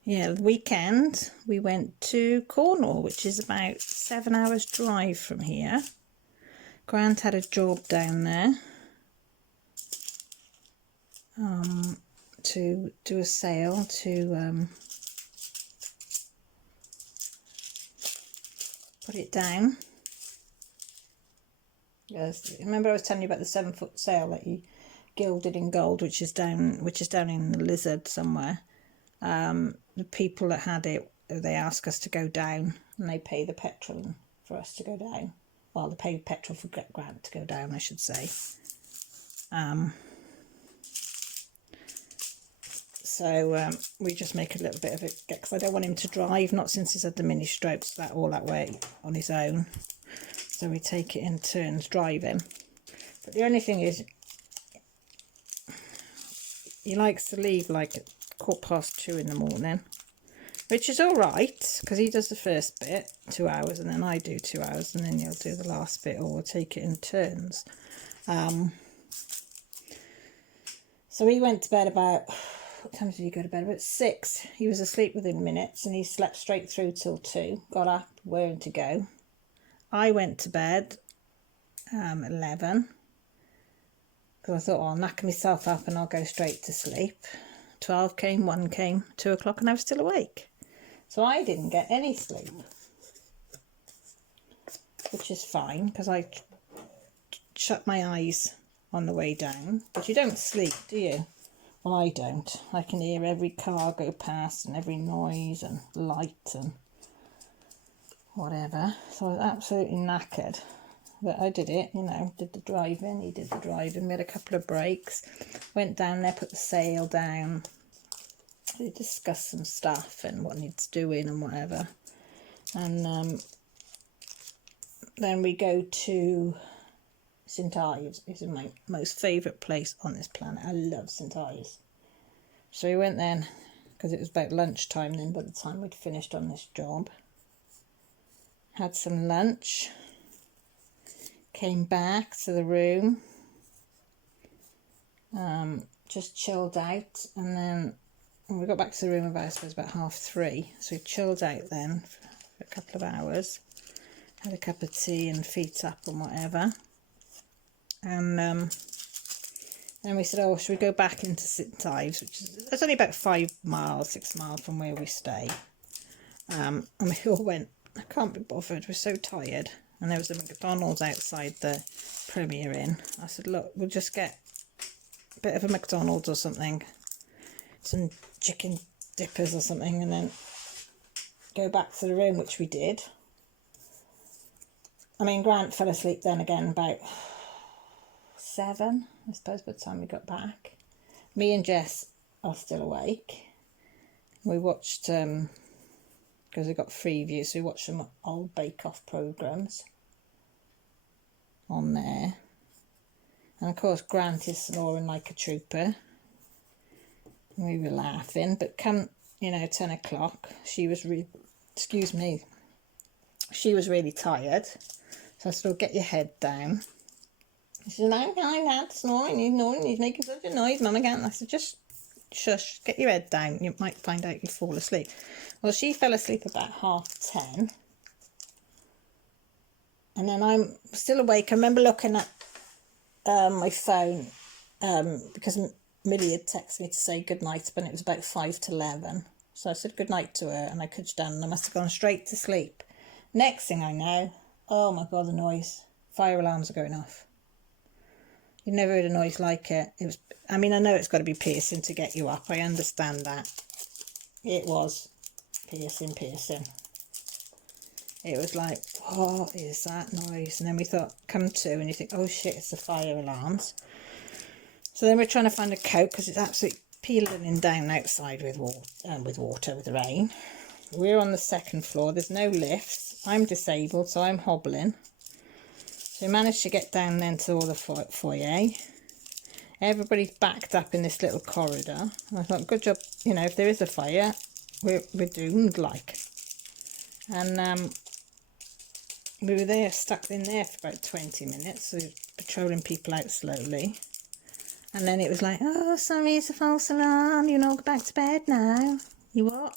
Yeah, the weekend we went to Cornwall, which is about 7 hours drive from here. Grant had a job down there to do a sale to put it down. Yes, remember I was telling you about the 7-foot sail that you gilded in gold, which is down in the Lizard somewhere. The people that had it, they ask us to go down, and they pay the petrol for us to go down. Well, they pay petrol for Grant to go down, I should say. So we just make a little bit of it, because I don't want him to drive, not since he's had the mini strokes all that way on his own. So we take it in turns driving. But the only thing is, he likes to leave like at 2:15 in the morning, which is all right, because he does the first bit, 2 hours, and then I do 2 hours, and then he'll do the last bit, or we'll take it in turns. So he went to bed about, what time did he go to bed? About 6. He was asleep within minutes, and he slept straight through till 2. Got up, wearing to go. I went to bed 11, because I thought, oh, I'll knacker myself up and I'll go straight to sleep. 12 came, 1 came, 2 o'clock, and I was still awake. So I didn't get any sleep, which is fine, because I shut my eyes on the way down. But you don't sleep, do you? Well, I don't. I can hear every car go past and every noise and light and whatever. So I was absolutely knackered. But I did it, you know, did the driving. He did the driving. We had a couple of breaks. Went down there, put the sail down. We discussed some stuff and what needs doing and whatever. And then we go to St Ives. It's my most favourite place on this planet. I love St Ives. So we went then, because it was about lunchtime then by the time we'd finished on this job. Had some lunch, came back to the room, just chilled out, and then we got back to the room about, I suppose, about 3:30, so we chilled out then for a couple of hours, had a cup of tea and feet up and whatever, and then we said, oh, should we go back into St Ives, which is, it's only about 6 miles from where we stay, and we all went, I can't be bothered, we're so tired, and there was a McDonald's outside the Premier Inn. I said, look, we'll just get a bit of a McDonald's or something, some chicken dippers or something, and then go back to the room, which we did. I mean, Grant fell asleep then again about 7, I suppose, by the time we got back. Me and Jess are still awake. We watched, because we got Freeview, so we watched some old Bake Off programmes on there. And of course, Grant is snoring like a trooper. We were laughing, but come, 10 o'clock, she was she was really tired. So I said, well, get your head down. She said, no, Dad's snoring, he's making such a noise, Mum, again. I said, just shush, get your head down, you might find out you fall asleep. Well, she fell asleep about 10:30. And then I'm still awake. I remember looking at my phone because Millie had texted me to say goodnight, but it was about 5 to 11. So I said goodnight to her and I coached down and I must have gone straight to sleep. Next thing I know, oh my God, the noise. Fire alarms are going off. You've never heard a noise like it. I know it's got to be piercing to get you up. I understand that. It was piercing. It was like, what is that noise? And then we thought, come to, and you think, oh shit, it's the fire alarms. So then we're trying to find a coat because it's absolutely peeling down outside with water, with rain. We're on the 2nd floor. There's no lifts. I'm disabled, so I'm hobbling. So we managed to get down then to all the foyer. Everybody's backed up in this little corridor. And I thought, good job, if there is a fire, we're doomed, like. And we were there, stuck in there for about 20 minutes, so patrolling people out slowly. And then it was like, oh, sorry, it's a false alarm, go back to bed now. You what?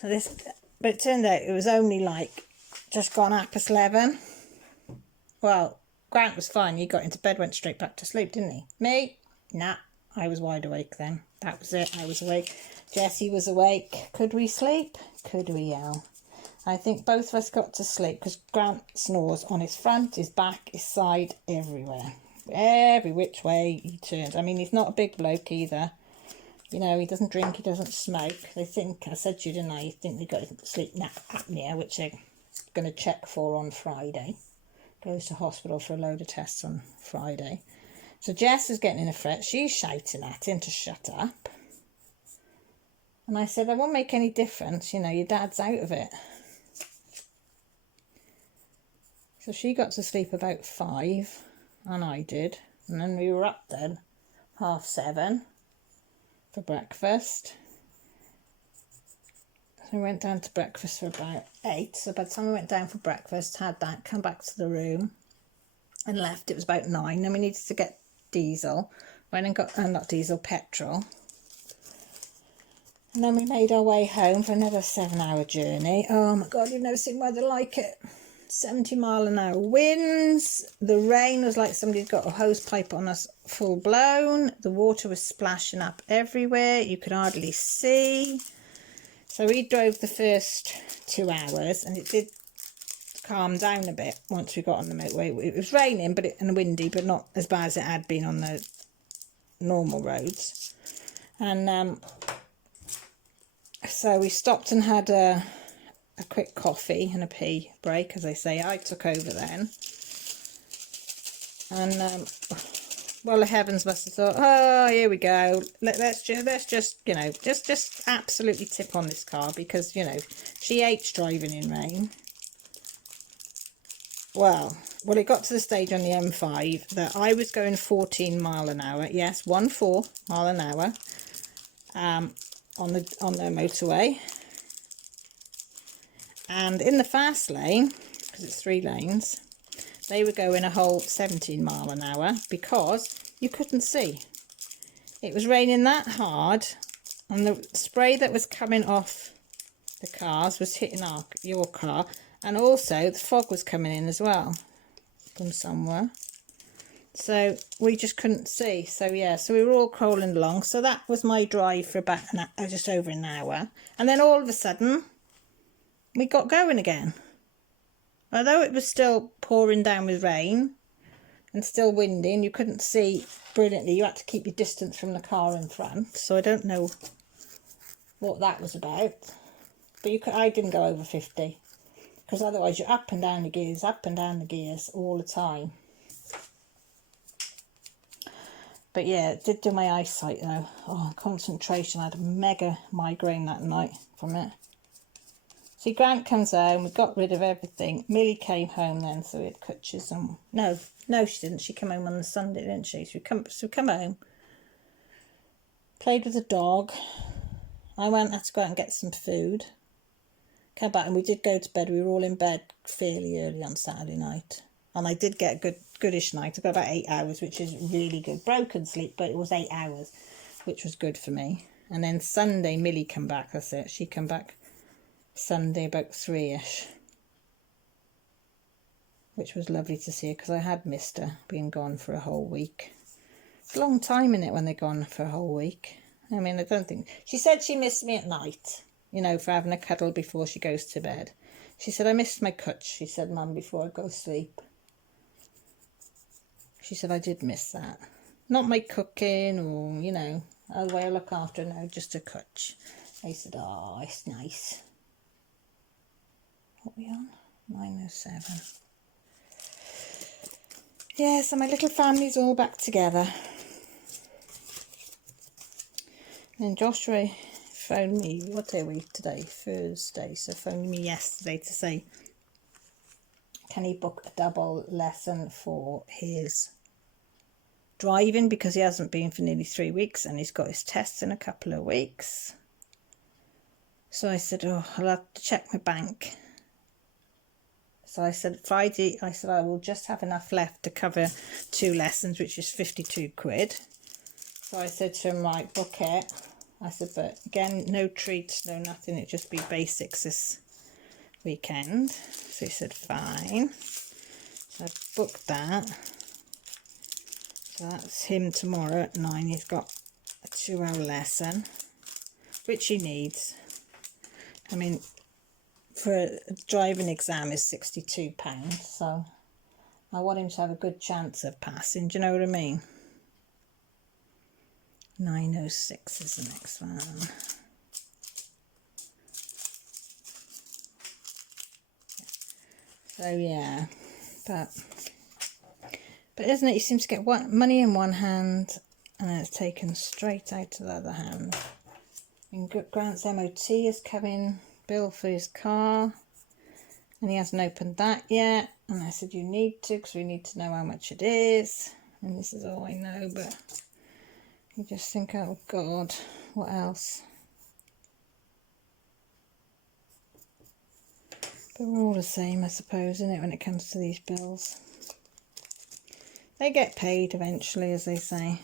But it turned out it was only like just gone 11:30. Well, Grant was fine. He got into bed, went straight back to sleep, didn't he? Me? Nah, I was wide awake then. That was it. I was awake. Jessie was awake. Could we sleep? Could we, Al? I think both of us got to sleep because Grant snores on his front, his back, his side, everywhere. Every which way he turns. I mean, he's not a big bloke either. He doesn't drink, he doesn't smoke. They think, I said to you, didn't I? You think they got sleep apnea, which they're going to check for on Friday. Goes to hospital for a load of tests on Friday. So Jess is getting in a fret. She's shouting at him to shut up. And I said, that won't make any difference. Your dad's out of it. So she got to sleep about 5, and I did. And then we were up then, 7:30 for breakfast. So we went down to breakfast for about 8. So by the time we went down for breakfast, had that, come back to the room and left. It was about 9. Then we needed to get diesel. Went and got, not diesel, petrol. And then we made our way home for another 7-hour journey. Oh my God, you've never seen weather like it. 70-mile-an-hour winds. The rain was like somebody'd got a hose pipe on us full blown. The water was splashing up everywhere. You could hardly see. So we drove the first 2 hours and it did calm down a bit once we got on the motorway. It was raining and windy, but not as bad as it had been on the normal roads. And so we stopped and had a quick coffee and a pee break, as I say. I took over then. And well, the heavens must have thought, oh, here we go. Let's just just absolutely tip on this car because, she hates driving in rain. Well, it got to the stage on the M5 that I was going 14 mile an hour. Yes, 14 mile an hour. on the motorway, and in the fast lane, because it's 3 lanes, they were going a whole 17 mile an hour because you couldn't see. It was raining that hard, and the spray that was coming off the cars was hitting your car, and also the fog was coming in as well from somewhere. So we just couldn't see. So yeah, so we were all crawling along. So that was my drive for about just over an hour. And then all of a sudden, we got going again. Although it was still pouring down with rain and still windy, and you couldn't see brilliantly, you had to keep your distance from the car in front. So I don't know what that was about. But I didn't go over 50. Because otherwise you're up and down the gears all the time. But yeah, it did do my eyesight though. Oh, concentration. I had a mega migraine that night from it. See, Grant comes home. We got rid of everything. Millie came home then, so we had cutches and... No, she didn't. She came home on the Sunday, didn't she? So we come home. Played with the dog. I had to go out and get some food. Came back and we did go to bed. We were all in bed fairly early on Saturday night. And I did get a goodish night. I got about 8 hours, which is really good. Broken sleep, but it was 8 hours, which was good for me. And then Sunday, Millie come back. That's it. She come back Sunday about 3ish, which was lovely to see her because I had missed her, being gone for a whole week. It's a long time, in it, when they're gone for a whole week. I mean, I don't think... She said she missed me at night, you know, for having a cuddle before she goes to bed. She said, I missed my cutch, she said, Mum, before I go to sleep. She said, I did miss that. Not my cooking or, you know, the way I look after her, no, just a cutch. I said, oh, it's nice. What are we on? 9:07. Yeah, so my little family's all back together. And Joshua phoned me, what day are we today? Thursday. So phoned me yesterday to say, can he book a double lesson for his driving, because he hasn't been for nearly 3 weeks and he's got his tests in a couple of weeks. So I said, oh, I'll have to check my bank. So I said, Friday, I said, I will just have enough left to cover 2 lessons, which is 52 quid. So I said to him, right, book it. I said, but again, no treats, no nothing. It'd just be basics this weekend. So he said, fine. So I booked that. So that's him tomorrow at 9. He's got a 2-hour lesson, which he needs. I mean, for a driving exam is £62, so I want him to have a good chance of passing. Do you know what I mean? 9:06 is the next one. So yeah, but isn't it? You seem to get money in one hand and then it's taken straight out to the other hand. And Grant's MOT is coming, bill for his car, and he hasn't opened that yet. And I said, you need to, because we need to know how much it is. And this is all I know, but you just think, oh God, what else? But we're all the same, I suppose, isn't it, when it comes to these bills? They get paid eventually, as they say.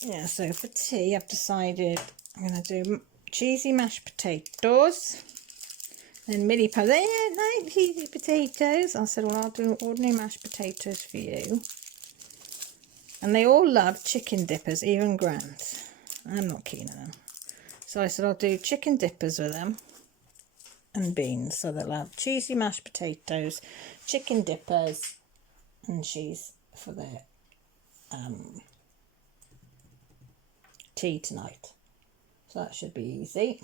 Yeah, so for tea, I've decided I'm going to do cheesy mashed potatoes. And Millie Pie, they don't like cheesy potatoes. I said, well, I'll do ordinary mashed potatoes for you. And they all love chicken dippers, even Grant. I'm not keen on them. So I said, I'll do chicken dippers with them and beans. So they'll have cheesy mashed potatoes, chicken dippers, and cheese for their tea tonight. So that should be easy.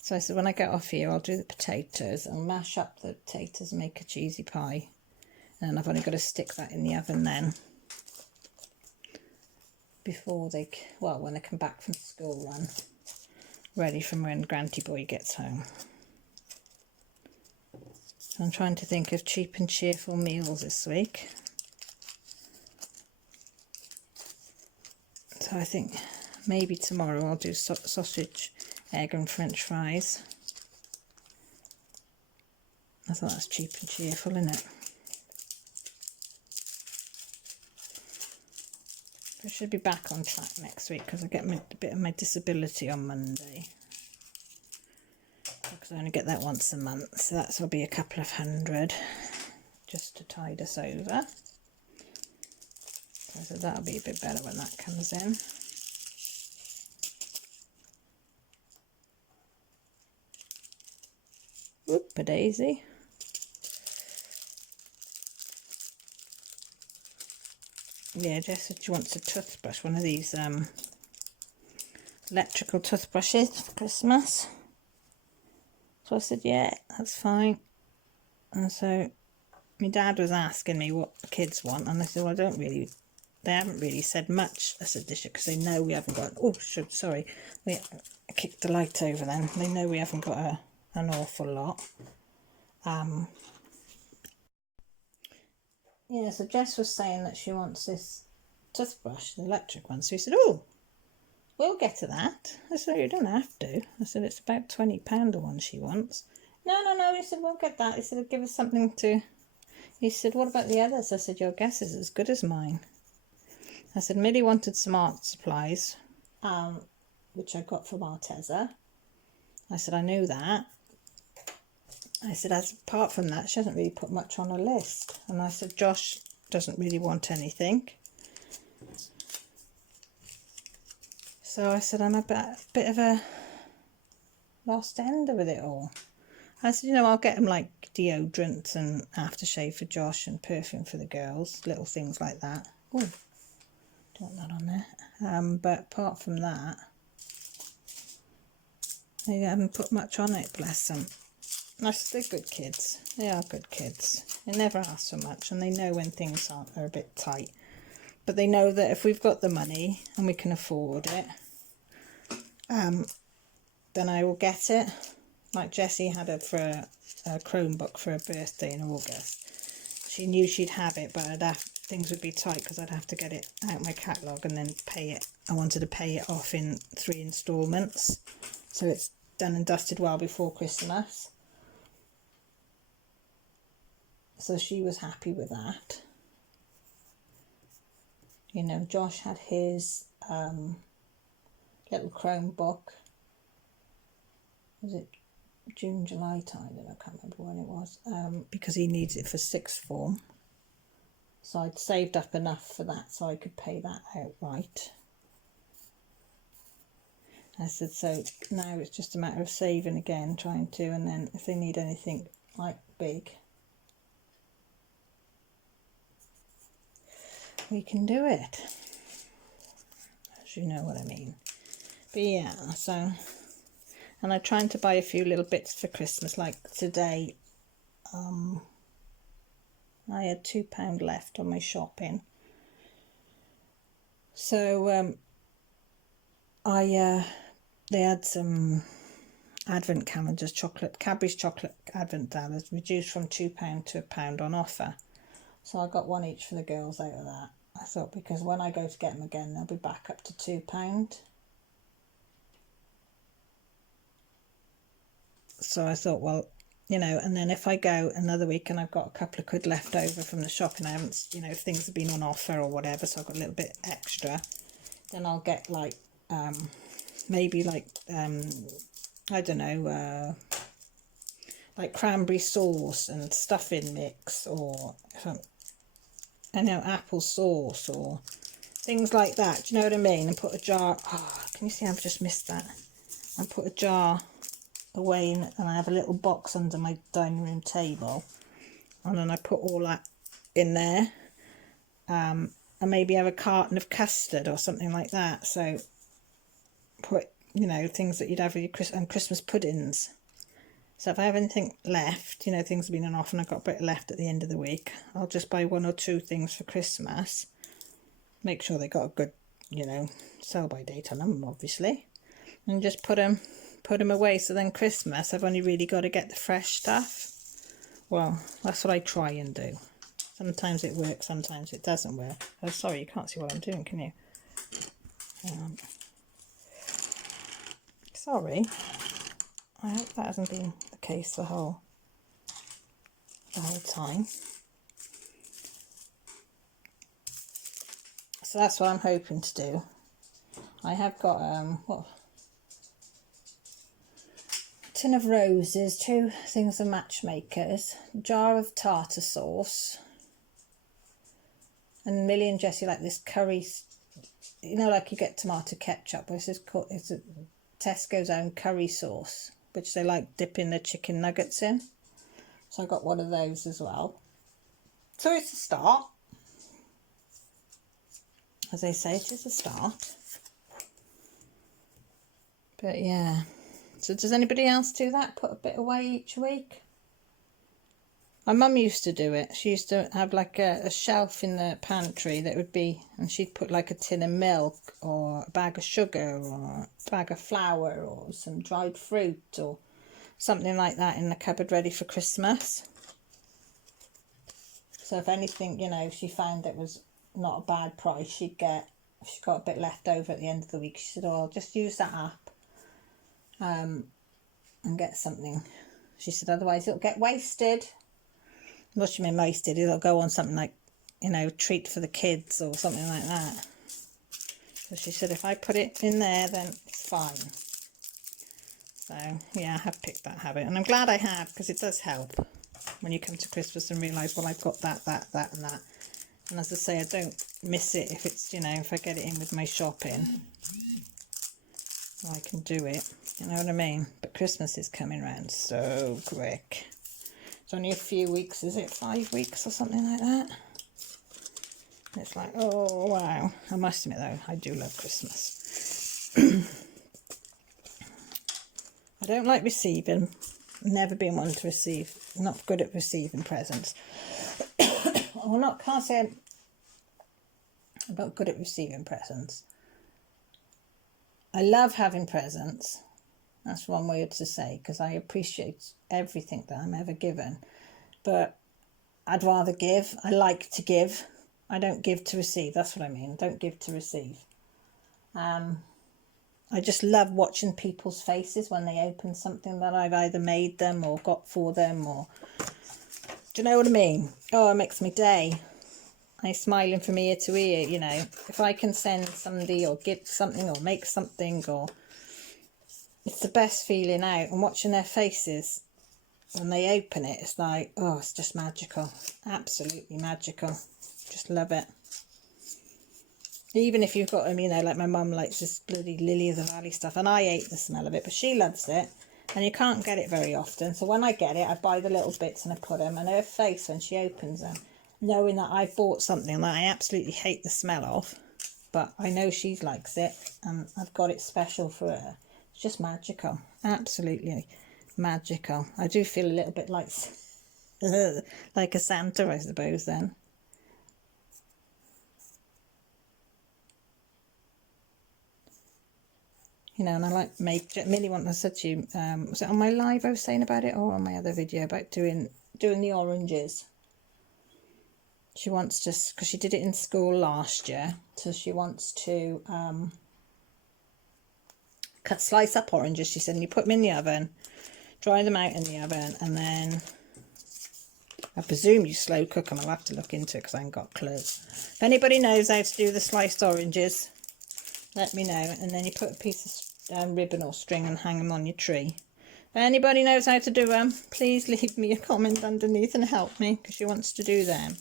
So I said, when I get off here, I'll do the potatoes. I'll mash up the potatoes and make a cheesy pie. And I've only got to stick that in the oven then. Before they, well, when they come back from school run. Ready for when Granty Boy gets home. So I'm trying to think of cheap and cheerful meals this week. So I think maybe tomorrow I'll do sausage, egg and French fries. I thought that's cheap and cheerful, isn't it? I should be back on track next week because I get a bit of my disability on Monday. Because I only get that once a month, so that will be a couple of £100 just to tide us over. So that'll be a bit better when that comes in. Whoop-a-daisy. Yeah, Jess said she wants a toothbrush, one of these electrical toothbrushes for Christmas. So I said, yeah, that's fine. And so my dad was asking me what the kids want, and I said, well, they haven't really said much. I said, because they know we haven't got, sorry, I kicked the light over then. They know we haven't got an awful lot. Yeah, so Jess was saying that she wants this toothbrush, the electric one. So he said, oh, we'll get to that. I said, you don't have to. I said, it's about £20 the one she wants. No, he said, we'll get that. He said, give us something to... He said, what about the others? I said, your guess is as good as mine. I said, Millie wanted some art supplies, which I got from Arteza. I said, I knew that. I said, apart from that, she hasn't really put much on her list. And I said, Josh doesn't really want anything. So I said, I'm a bit of a lost ender with it all. I said, I'll get him like deodorants and aftershave for Josh and perfume for the girls, little things like that. Oh, don't want that on there. But apart from that, they haven't put much on it, bless them. I said, they're good kids. They are good kids. They never ask for much, and they know when things are a bit tight. But they know that if we've got the money and we can afford it, then I will get it. Like Jessie had it for a Chromebook for her birthday in August. She knew she'd have it, but things would be tight because I'd have to get it out my catalogue and then pay it. I wanted to pay it off in 3 instalments, so it's done and dusted well before Christmas. So she was happy with that. Josh had his little Chromebook. Was it June, July time? I can't remember when it was. Because he needs it for 6th form. So I'd saved up enough for that so I could pay that outright. I said, so now it's just a matter of saving again, trying to, and then if they need anything like big, we can do it, as you know what I mean. But yeah, so, and I'm trying to buy a few little bits for Christmas, like today I had £2 left on my shopping, so they had some advent calendars, Cadbury's chocolate advent calendars, reduced from £2 to £1 on offer, so I got one each for the girls out of that. I thought, because when I go to get them again, they'll be back up to £2. So I thought, well, and then if I go another week and I've got a couple of quid left over from the shopping, I haven't, if things have been on offer or whatever, so I've got a little bit extra, then I'll get like, maybe like, I don't know, like cranberry sauce and stuffing mix, or apple sauce or things like that. Do you know what I mean? And put a jar. Oh, can you see? I've just missed that. I put a jar away, and I have a little box under my dining room table, and then I put all that in there. And maybe have a carton of custard or something like that. So put things that you'd have with your Christmas puddings. So if I have anything left, things have been on off and I've got a bit left at the end of the week, I'll just buy 1 or 2 things for Christmas. Make sure they got a good, sell by date on them, obviously. And just put them away. So then Christmas, I've only really got to get the fresh stuff. Well, that's what I try and do. Sometimes it works, sometimes it doesn't work. Oh, sorry, you can't see what I'm doing, can you? Sorry. I hope that hasn't been the case the whole time. So that's what I'm hoping to do. I have got what, a tin of roses, 2 things of matchmakers, a jar of tartar sauce, and Millie and Jessie like this curry, you know, like you get tomato ketchup, but it's a Tesco's own curry sauce, which they like dipping their chicken nuggets in. So I got one of those as well. So it's a start. As they say, it is a start. But yeah. So does anybody else do that? Put a bit away each week? My mum used to do it. She used to have like a shelf in the pantry that would be, and she'd put like a tin of milk or a bag of sugar or a bag of flour or some dried fruit or something like that in the cupboard ready for Christmas. So if anything, you know, if she found it was not a bad price, she'd get, if she got a bit left over at the end of the week, she said, oh, I'll just use that app and get something. She said, otherwise it'll get wasted. What she mean wasted, it'll go on something like, you know, treat for the kids or something like that. So she said, if I put it in there, then it's fine. So yeah, I have picked that habit, and I'm glad I have, because it does help when you come to Christmas and realise, well, I've got that and that. And as I say, I don't miss it if it's, you know, if I get it in with my shopping, I can do it, you know what I mean? But Christmas is coming round so quick. It's only a few weeks, is it? 5 weeks or something like that? It's like, oh wow. I must admit though, I do love Christmas. I don't like receiving. Never been one to receive. Not good at receiving presents. Well, can't say I'm not good at receiving presents. I love having presents. That's one way to say, because I appreciate everything that I'm ever given. But I'd rather give. I like to give. I don't give to receive. That's what I mean. I don't give to receive. I just love watching people's faces when they open something that I've either made them or got for them, or do you know what I mean? Oh, it makes my day. I'm smiling from ear to ear, you know. If I can send somebody or give something or make something, or it's the best feeling out, and watching their faces when they open it, it's like, oh, it's just magical. Absolutely magical. Just love it. Even if you've got them, you know, like my mum likes this bloody Lily of the Valley stuff, and I hate the smell of it, but she loves it, and you can't get it very often. So when I get it, I buy the little bits and I put them, and her face when she opens them, knowing that I bought something that I absolutely hate the smell of, but I know she likes it, and I've got it special for her. It's just magical. Absolutely magical. I do feel a little bit like like a Santa, I suppose, then. You know, and I like Millie I said to you, was it on my live I was saying about it, or on my other video about doing the oranges? She wants to, because she did it in school last year, so she wants to slice up oranges, she said, and you put them in the oven, dry them out in the oven, and then I presume you slow cook them. I'll have to look into it because I ain't got a clue. If anybody knows how to do the sliced oranges, let me know. And then you put a piece of ribbon or string and hang them on your tree. If anybody knows how to do them, please leave me a comment underneath and help me, because she wants to do them.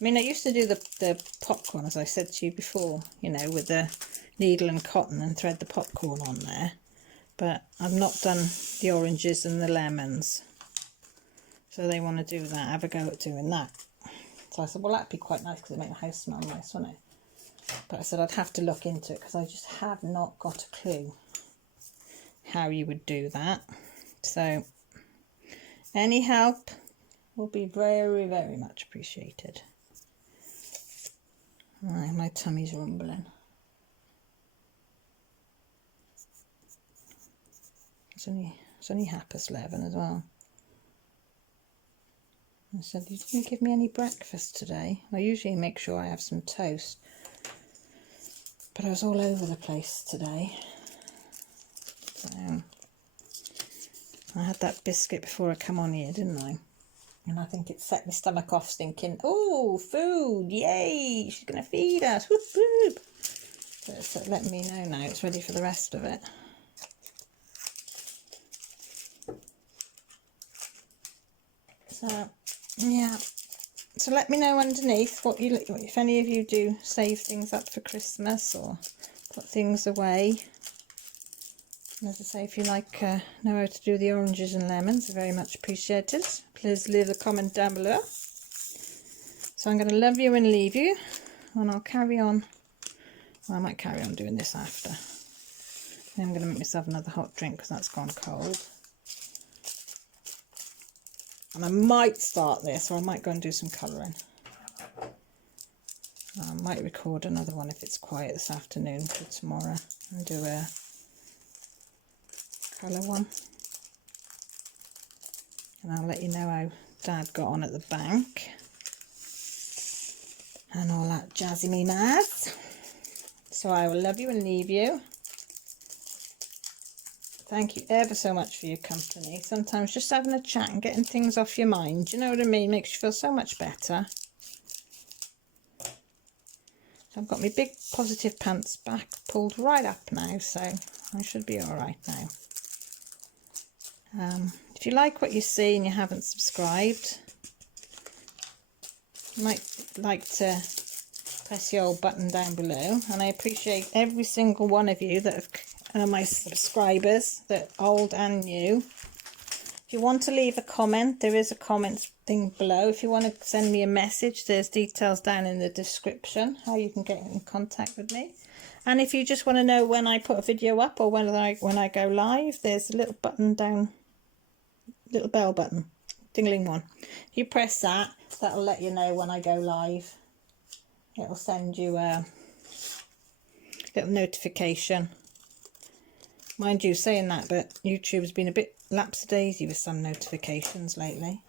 I mean, I used to do the popcorn, as I said to you before, you know, with the needle and cotton and thread the popcorn on there. But I've not done the oranges and the lemons. So they want to do that, have a go at doing that. So I said, well, that'd be quite nice because it'd make the house smell nice, wouldn't it? But I said I'd have to look into it because I just have not got a clue how you would do that. So any help will be very, very much appreciated. Right, my tummy's rumbling. It's only 11:30 as well. I said, you didn't give me any breakfast today. I usually make sure I have some toast. But I was all over the place today. So, I had that biscuit before I come on here, didn't I? And I think it set my stomach off thinking, oh, food, yay, she's going to feed us, whoop, whoop. So it's letting me know now it's ready for the rest of it. So, yeah. So let me know underneath what you, if any of you do save things up for Christmas or put things away. And as I say, if you know how to do the oranges and lemons, they're very much appreciated. Please leave a comment down below. So I'm going to love you and leave you, and I'll carry on. Well, I might carry on doing this after. Then I'm going to make myself another hot drink because that's gone cold. And I might start this, or I might go and do some colouring. I might record another one if it's quiet this afternoon for tomorrow and do a colour one. And I'll let you know how Dad got on at the bank. And all that jazzy me naz. So I will love you and leave you. Thank you ever so much for your company. Sometimes just having a chat and getting things off your mind, you know what I mean, makes you feel so much better. So I've got my big positive pants back pulled right up now, so I should be all right now. If you like what you see and you haven't subscribed, you might like to press the old button down below, and I appreciate every single one of you that are my subscribers, that old and new. If you want to leave a comment, there is a comment thing below. If you want to send me a message, there's details down in the description how you can get in contact with me. And if you just want to know when I put a video up or when I go live, there's a little button down, little bell button, dingling one. If you press that, that'll let you know when I go live. It'll send you a little notification. Mind you, saying that, but YouTube's been a bit lapsy-daisy with some notifications lately.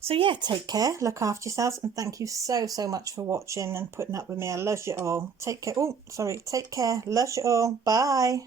So yeah, take care, look after yourselves, and thank you so much for watching and putting up with me. I love you all. Take care. Oh, sorry. Take care. Love you all. Bye.